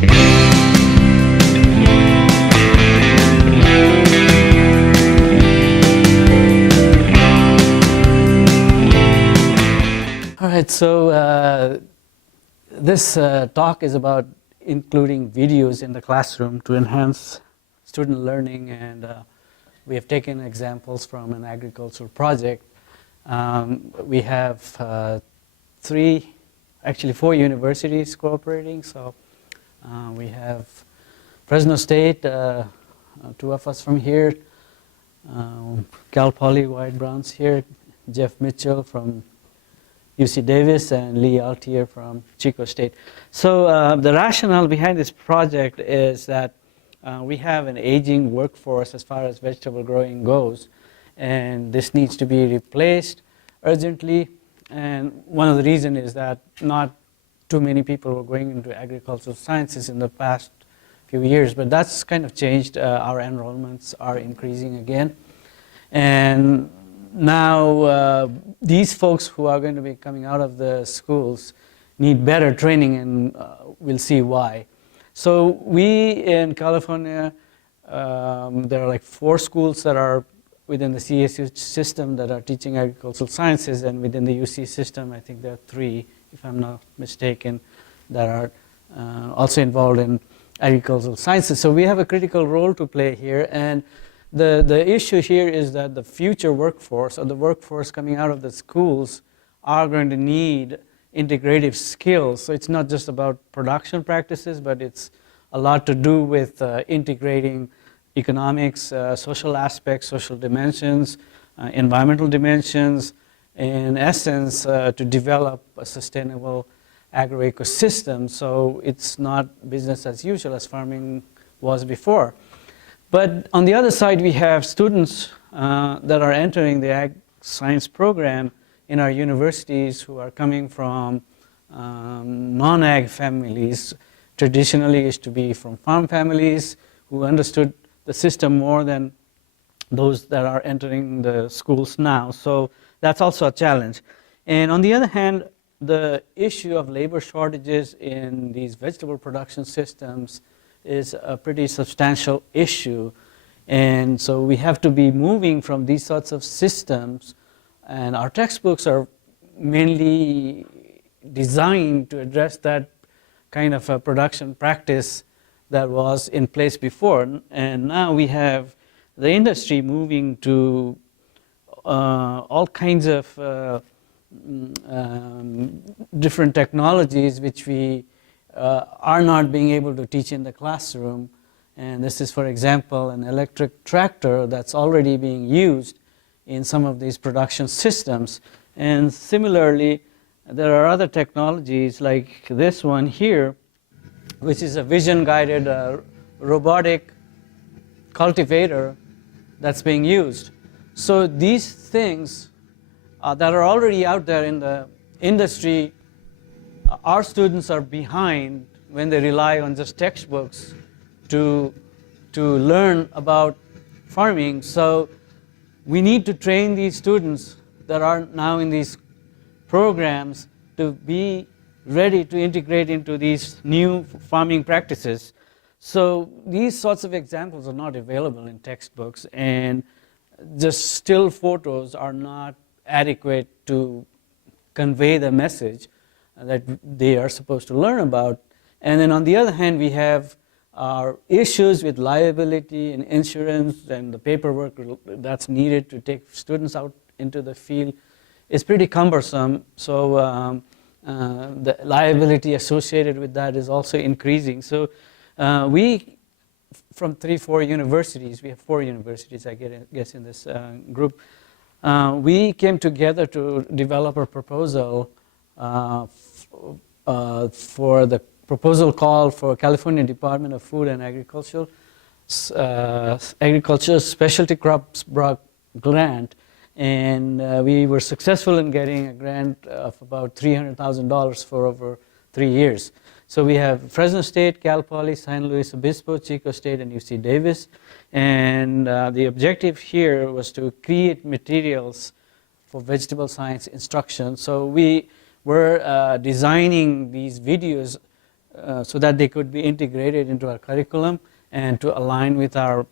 All right, so this talk is about including videos in the classroom to enhance student learning, and we have taken examples from an agricultural project. We have four universities cooperating. So we have Fresno State, two of us from here, Cal Poly, Wyatt Brown's here, Jeff Mitchell from UC Davis, and Lee Altier from Chico State. So the rationale behind this project is that we have an aging workforce as far as vegetable growing goes, and this needs to be replaced urgently. And one of the reasons is that not too many people were going into agricultural sciences in the past few years, but that's kind of changed. Our enrollments are increasing again. And now these folks who are going to be coming out of the schools need better training, and we'll see why. So we in California, there are like 4 schools that are within the CSU system that are teaching agricultural sciences, and within the UC system, I think there are 3, if I'm not mistaken, that are also involved in agricultural sciences. So we have a critical role to play here, and the issue here is that the future workforce, or the workforce coming out of the schools, are going to need integrative skills. So it's not just about production practices, but it's a lot to do with integrating economics, social aspects, social dimensions, environmental dimensions, in essence, to develop a sustainable agroecosystem. So it's not business as usual as farming was before. But on the other side, we have students that are entering the ag science program in our universities who are coming from non-ag families. Traditionally used to be from farm families who understood the system more than those that are entering the schools now. So that's also a challenge. And on the other hand, the issue of labor shortages in these vegetable production systems is a pretty substantial issue. And so we have to be moving from these sorts of systems, and our textbooks are mainly designed to address that kind of a production practice that was in place before. And now we have the industry moving to all kinds of different technologies which we are not being able to teach in the classroom. And this is, for example, an electric tractor that's already being used in some of these production systems. And similarly, there are other technologies like this one here, which is a vision-guided robotic cultivator that's being used. So these things that are already out there in the industry, our students are behind when they rely on just textbooks to learn about farming. So we need to train these students that are now in these programs to be ready to integrate into these new farming practices. So these sorts of examples are not available in textbooks, and just still photos are not adequate to convey the message that they are supposed to learn about. And then on the other hand, we have our issues with liability and insurance, and the paperwork that's needed to take students out into the field is pretty cumbersome. So the liability associated with that is also increasing. So we, from 3-4 universities, we have 4 universities, I guess, in this group, we came together to develop a proposal for the proposal call for California Department of Food and Agriculture Specialty Crops Grant, and we were successful in getting a grant of about $300,000 for over 3 years. So we have Fresno State, Cal Poly, San Luis Obispo, Chico State, and UC Davis. And the objective here was to create materials for vegetable science instruction. So we were designing these videos so that they could be integrated into our curriculum and to align with our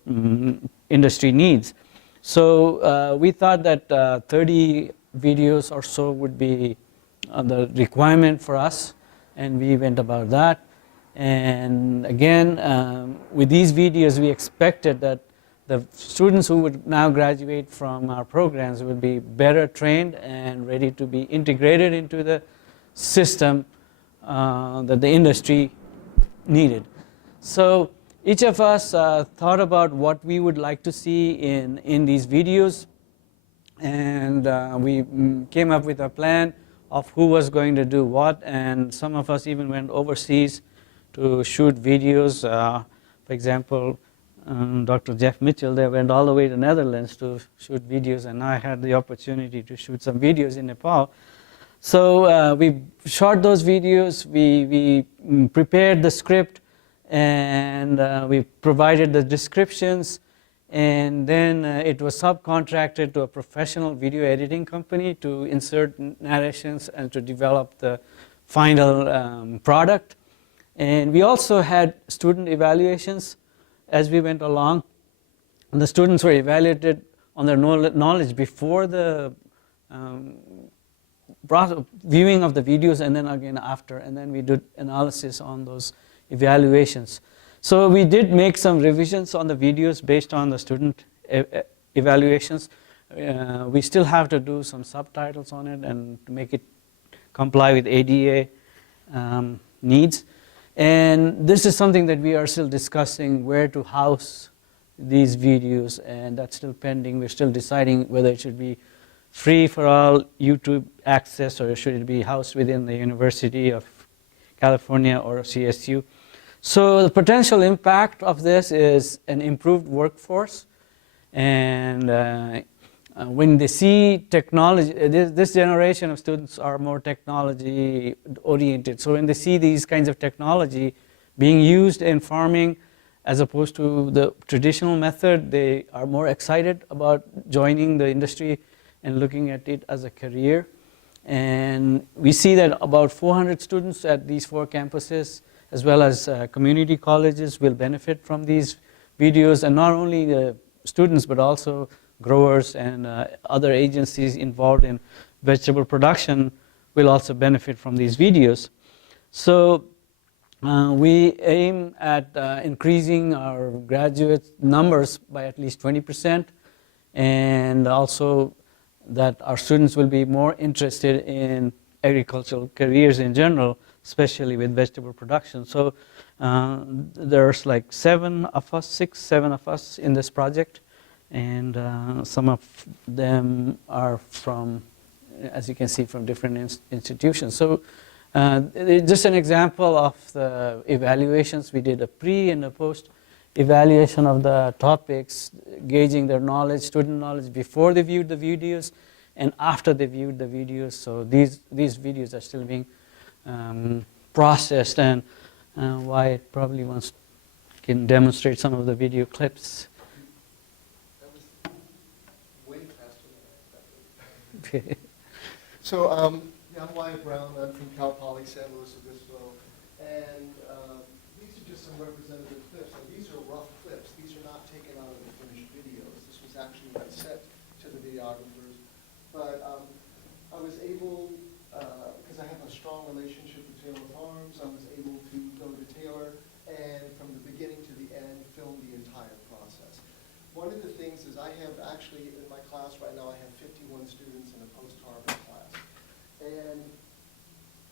industry needs. So we thought that 30 videos or so would be the requirement for us, and we went about that. And again, with these videos, we expected that the students who would now graduate from our programs would be better trained and ready to be integrated into the system that the industry needed. So each of us thought about what we would like to see in these videos, and we came up with a plan of who was going to do what, and some of us even went overseas to shoot videos. For example, Dr. Jeff Mitchell, they went all the way to Netherlands to shoot videos, and I had the opportunity to shoot some videos in Nepal. So we shot those videos, we prepared the script, and we provided the descriptions, and then it was subcontracted to a professional video editing company to insert narrations and to develop the final product. And we also had student evaluations as we went along, and the students were evaluated on their knowledge before the viewing of the videos, and then again after, and then we did analysis on those evaluations. So we did make some revisions on the videos based on the student evaluations. We still have to do some subtitles on it and to make it comply with ADA needs. And this is something that we are still discussing, where to house these videos, and that's still pending. We're still deciding whether it should be free for all YouTube access, or should it be housed within the University of California or CSU. So the potential impact of this is an improved workforce, and when they see technology, this generation of students are more technology oriented. So when they see these kinds of technology being used in farming as opposed to the traditional method, they are more excited about joining the industry and looking at it as a career. And we see that about 400 students at these 4 campuses, as well as community colleges, will benefit from these videos, and not only the students but also growers and other agencies involved in vegetable production will also benefit from these videos. So we aim at increasing our graduate numbers by at least 20%, and also that our students will be more interested in agricultural careers in general, especially with vegetable production. So there's like 7 of us in this project, and some of them are from, as you can see, from different institutions. So just an example of the evaluations. We did a pre and a post evaluation of the topics, gauging their knowledge, student knowledge, before they viewed the videos and after they viewed the videos. So these videos are still being processed, and Wyatt probably can demonstrate some of the video clips. So I'm Wyatt Brown. I'm from Cal Poly San Luis Obispo, and these are just some representative clips. And these are rough clips. These are not taken out of the finished videos. This was actually what I sent to the videographers. But I was able, because I have a strong relationship with Taylor Farms, I was able to go to Taylor and from the beginning to the end film the entire process. One of the things is I have actually in my class right now, I have 51 students in a post-harvest class. And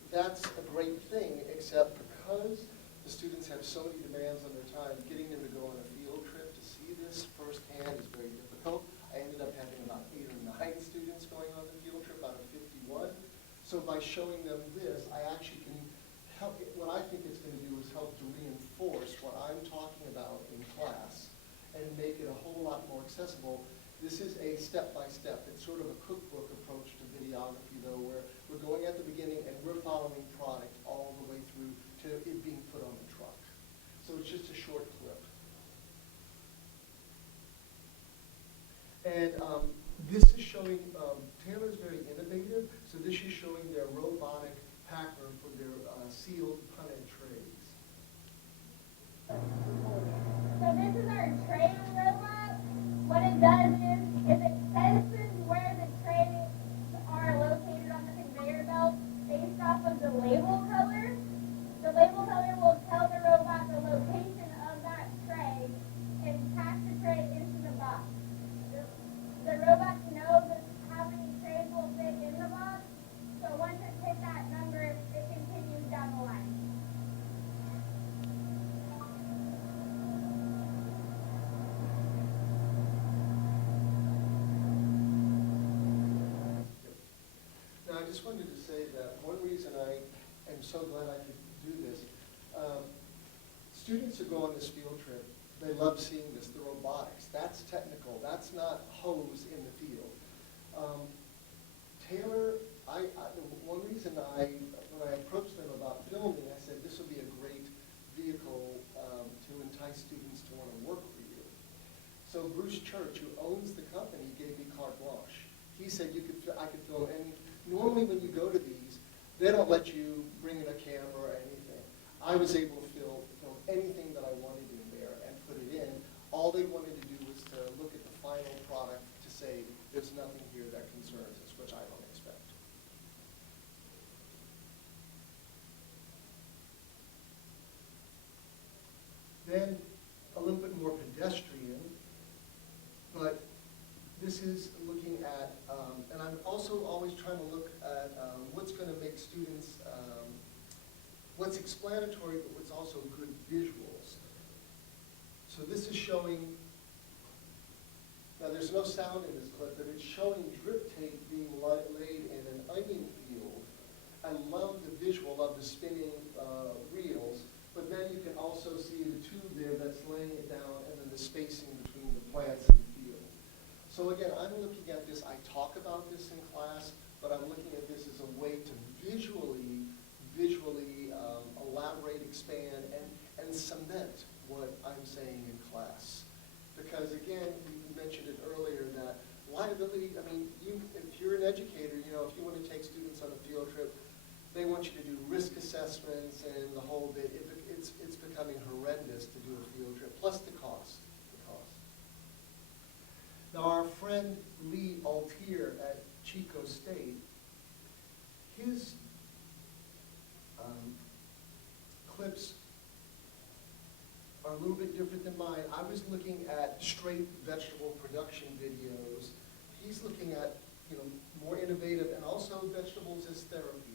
that's a great thing, except because the students have so many demands on their time, getting them to go on a field trip to see this firsthand is very difficult. I ended up having about 8 or 9 students going on the field trip out of 51. So by showing them this, I actually can help. What I think it's going to do is help to reinforce what I'm talking about in class and make it a whole lot more accessible. This is a step-by-step. It's sort of a cookbook approach to videography, though, where we're going at the beginning and we're following product all the way through to it being put on the truck. So it's just a short clip. And this is showing, Taylor's very innovative, so this is showing their robotic packer for their sealed punnet trays. just wanted to say that one reason I am so glad I could do this, students who go on this field trip, they love seeing this, the robotics. That's technical. That's not hose in the field. Taylor, one reason when I approached them about filming, I said this would be a great vehicle to entice students to want to work for you. So Bruce Church, who owns the company, gave me carte blanche. He said I could film any. Normally when you go to these, they don't let you bring in a camera or anything. I was able to film anything that I wanted in there and put it in. All they wanted to do was to look at the final product to say there's nothing here that concerns us, which I don't expect. Then a little bit more pedestrian, but this is looking at, and I'm also always trying to look at what's going to make students, what's explanatory, but what's also good visuals. So this is showing, now there's no sound in this clip, but it's showing drip tape being laid in an onion field. I love the visual of the spinning reels, but then you can also see the tube there that's laying it down and then the spacing between the plants and the field. So again, I'm looking at this, I talk about this in class, but I'm looking at this as a way to visually elaborate, expand, and cement what I'm saying in class. Because again, you mentioned it earlier that liability, I mean, if you're an educator, if you want to take students on a field trip, they want you to do risk assessments and the whole bit. It's becoming horrendous to do a field trip, plus the cost. Now our friend Lee Altier at Chico State, his clips are a little bit different than mine. I was looking at straight vegetable production videos. He's looking at more innovative, and also vegetables as therapy.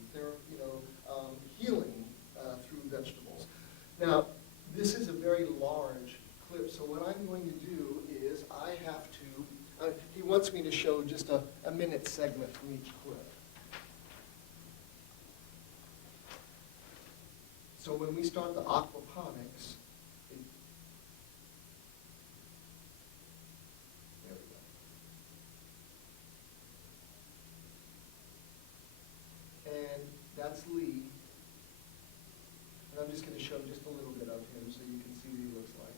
Healing through vegetables. Now, this is a very large clip, so what I'm going to do is I have to, he wants me to show just a minute segment from each clip. So when we start the aquaponics, there we go. And that's Lee. And I'm just going to show just a little bit of him so you can see what he looks like.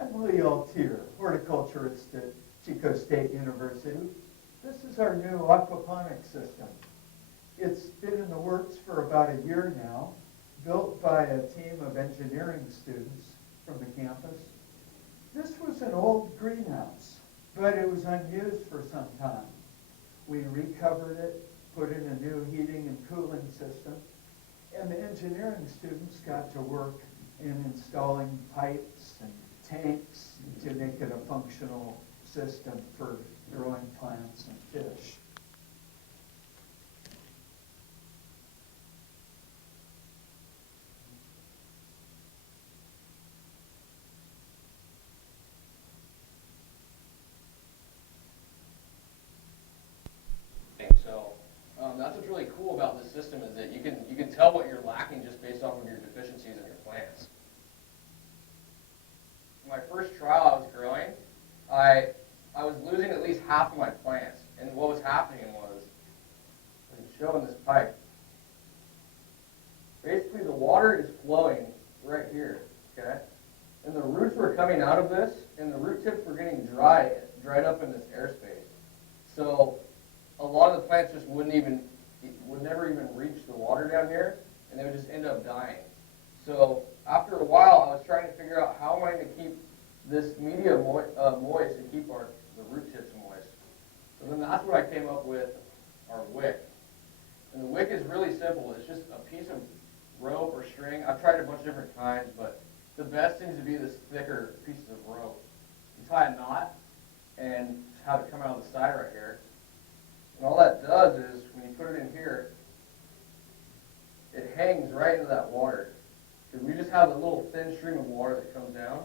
I'm Lee Altier, horticulturist at Chico State University. This is our new aquaponics system. It's been in the works for about a year now, built by a team of engineering students from the campus. This was an old greenhouse, but it was unused for some time. We recovered it, put in a new heating and cooling system, and the engineering students got to work in installing pipes and tanks to make it a functional system for growing plants and fish. So that's what's really cool about this system is that you can tell what you're lacking just based off of your deficiencies in your plants. My first trial I was growing, I was losing at least half of my plants, and what was happening was, I'm showing this pipe. Basically, the water is flowing right here, okay? And the roots were coming out of this, and the root tips were getting dried up in this airspace. So a lot of the plants just would never even reach the water down here, and they would just end up dying. So after a while, I was trying to figure out how am I going to keep this media moist to keep the root tips moist. So then that's what I came up with, our wick. And the wick is really simple. It's just a piece of rope or string. I've tried a bunch of different kinds, but the best seems to be this thicker pieces of rope. You tie a knot and have it come out of the side right here. And all that does is, when you put it in here, it hangs right into that water. Because we just have a little thin stream of water that comes down,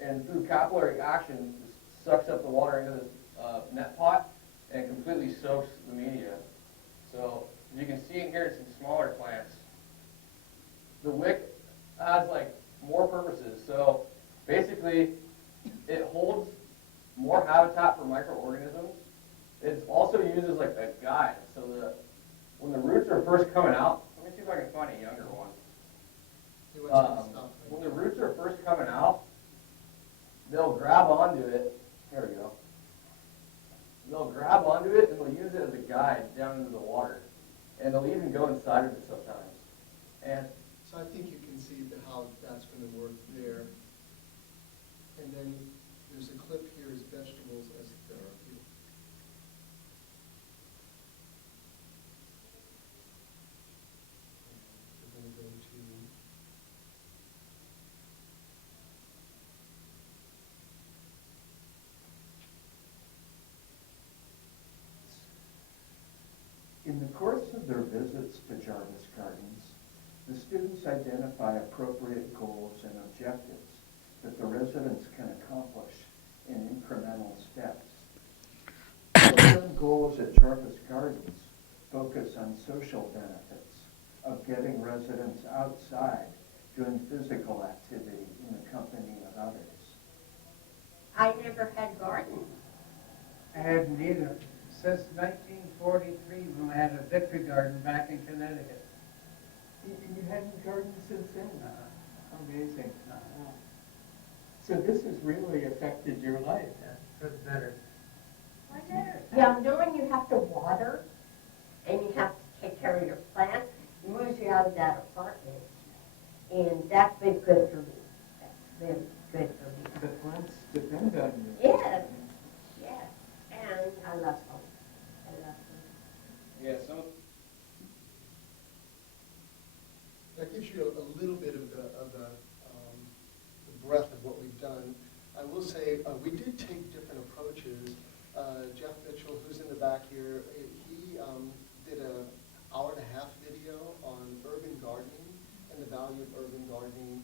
and through capillary action, it sucks up the water into this net pot, and completely soaks the media. So you can see in here some smaller plants. The wick has like more purposes. So basically, it holds more habitat for microorganisms. It's also used as like a guide. So when the roots are first coming out, let me see if I can find a younger one. When the roots are first coming out, they'll grab onto it. Here we go. They'll grab onto it and they'll use it as a guide down into the water. And they'll even go inside of it sometimes. And So I think you can see how that's going to work there. And then there's a clip here is vegetables as therapy. We're going to go to In the course of their visits to Jarvis Gardens, the students identify appropriate goals and objectives that the residents can accomplish in incremental steps. The learned goals at Jarvis Gardens focus on social benefits of getting residents outside doing physical activity in the company of others. I never had gardens. I hadn't either. Since 1943, when I had a victory garden back in Connecticut. You hadn't gardened since then? Amazing. So this has really affected your life. For the better. Yeah, knowing you have to water and you have to take care of your plants, it moves you out of that apartment. And that's been good for me. That's been good for me. The plants depend on you. Yes, yes. And I love them. I love them. yeah, some that gives you a little bit of the breadth of what we've done. I will say we did take different approaches. Jeff Mitchell, who's in the back here, he did an hour-and-a-half video on urban gardening and the value of urban gardening.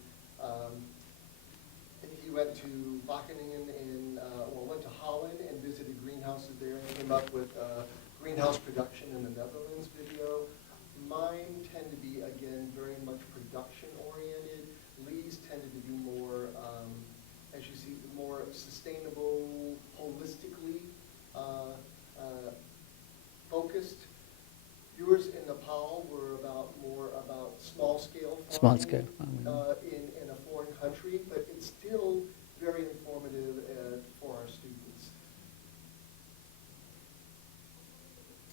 He went to Wageningen went to Holland and visited greenhouses there and came up with greenhouse production in the Netherlands video. Mine tend to be, again, very much production-oriented. Lee's tended to be more, as you see, more sustainable, holistically focused. Yours in Nepal were more about small-scale farming. Small-scale farming. In a foreign country, but it's still very informative for our students.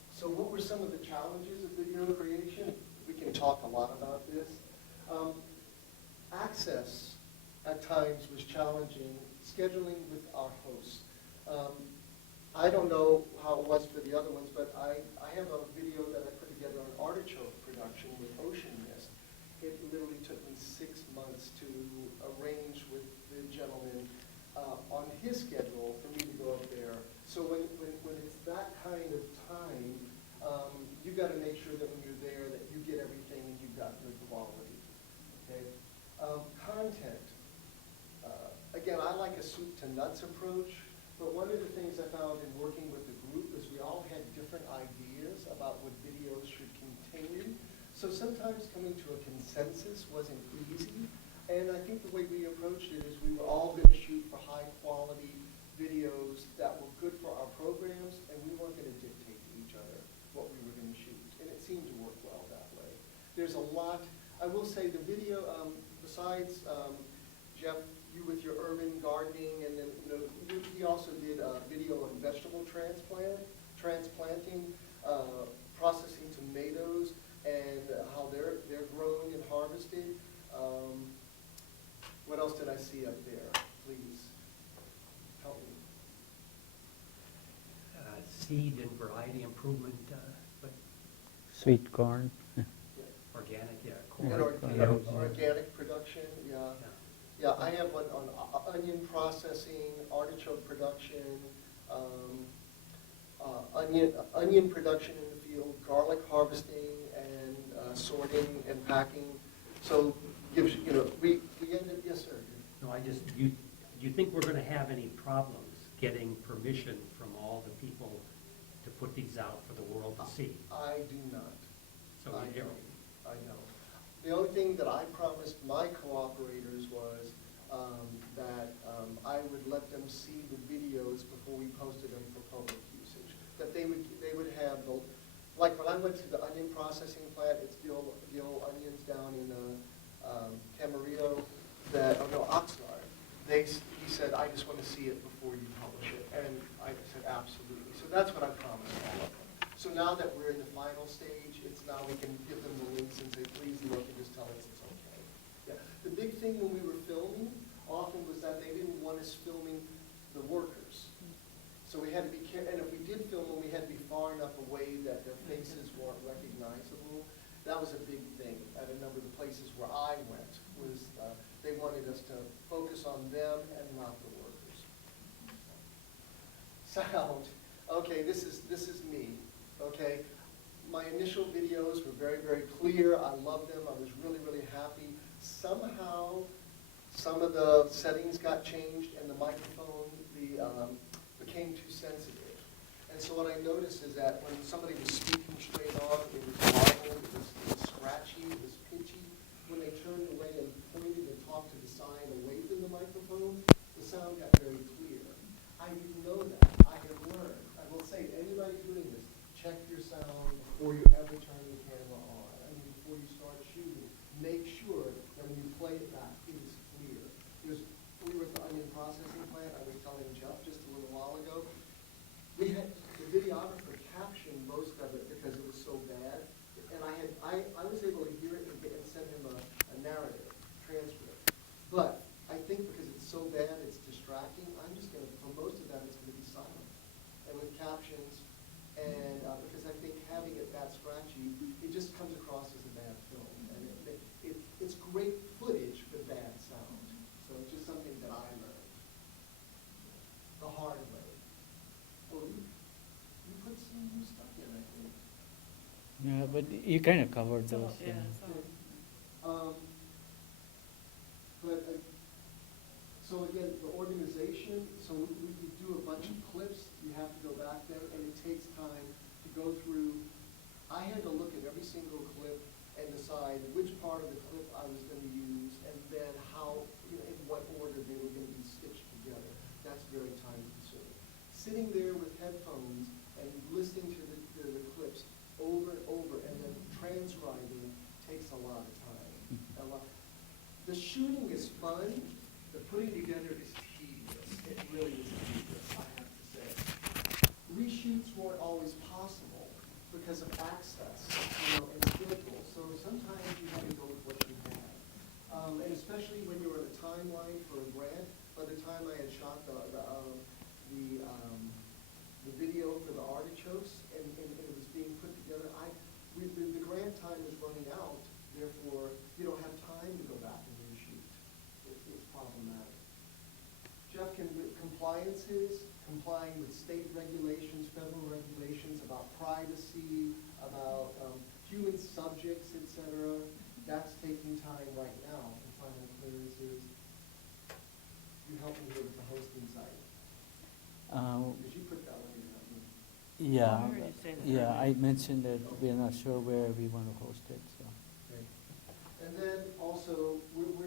So what were some of the challenges of video creation? We can talk a lot about this. Access at times was challenging, scheduling with our hosts. I don't know how it was for the other ones, but I have a video that I put together on artichoke production with ocean mist. It literally took me 6 months to arrange with the gentleman on his schedule for me to go up there. So when it's that kind of time, you got to make sure that when you're there that you get everything and you've got good quality. Okay. Content. Again, I like a soup to nuts approach, but one of the things I found in working with the group is we all had different ideas about what videos should contain. So sometimes coming to a consensus wasn't easy, and I think the way we approached it is we were all going to shoot for high quality videos that were good for our programs, and we weren't going to dictate to each other what we were going to shoot, and it seemed to work well that way. There's a lot, I will say the video, besides Jeff, you with your urban gardening, and then he also did a video on vegetable transplanting, processing tomatoes, and how they're grown and harvested. What else did I see up there? Please help me. Seed and variety improvement, but Sweet corn. organic, yeah, And corn. organic production, yeah. Yeah, I have one on onion processing, artichoke production, onion production in the field, garlic harvesting, and sorting and packing. So gives we ended. Yes, sir. No, do you think we're going to have any problems getting permission from all the people to put these out for the world to see. I do not. So I you don't. I know. The only thing that I promised my cooperators was that I would let them see the videos before we posted them for public usage. That they would have the, like when I went to the onion processing plant, it's Gil Onions down in Camarillo, that, oh no, Oxnard. He said, I just want to see it before you publish it. And I said, absolutely. So that's what I promised all of them. So now that we're in the final stage, it's now we can give them the links and say, please look, and just tell us it's okay. Yeah. The big thing when we were filming often was that they didn't want us filming the workers. So we had to be careful, and if we did film them, we had to be far enough away that their faces weren't recognizable. That was a big thing at a number of the places where I went, was they wanted us to focus on them and not the workers. Sound. Okay, this is me. Okay, my initial videos were very, very clear. I loved them. I was really, really happy. Somehow, some of the settings got changed, and the microphone became too sensitive. And so what I noticed is that when somebody was speaking straight on, it was garbled, it was scratchy, it was pitchy. When they turned away and pointed and talked to the side away from the microphone, the sound got very clear. I didn't know that. I have learned. I will say to anybody doing this, check your sound before you ever turn the camera on. I mean, before you start shooting, make sure that when you play it back, it is clear. We were at the onion processing plant. I was telling Jeff just a little while ago. We had the videographer caption most of it because it was so bad, and I was able to hear it and send him a narrative transcript. But I think because it's so bad, it's distracting. I'm just going to, for most of that, it's going to be silent and with captions. And because I think having it that scratchy, it just comes across as a bad film. And it's great footage, but bad sound. So it's just something that I learned the hard way. Oh, you put some new stuff in, I think. Yeah, but you kind of covered those. Yeah, So again, the organization, so we do a bunch of clips, you have to go back there, and it takes time to go through. I had to look at every single clip and decide which part of the clip I was going to use, and then how, in what order they were going to be stitched together. That's very time consuming. Sitting there with headphones and listening to the clips over and over, and then transcribing takes a lot of time. The shooting is fun. The putting together is tedious. It really is tedious, I have to say. Reshoots weren't always possible because of access, and schedule. So sometimes you had to go with what you had. And especially when you were in a timeline for a grant, by the time I had shot the video for the artichokes and it was being put together, the grant time is running out. Therefore, you don't have time to go back and reshoot. It's problematic. Jeff, compliances, complying with state regulations, federal regulations about privacy, about human subjects, etc. That's taking time right now to final clearances. You help me with the hosting site. Did you put that one in? Yeah, I already said that. yeah, I mentioned that we're not sure where we want to host it, so. Great. And then also, we're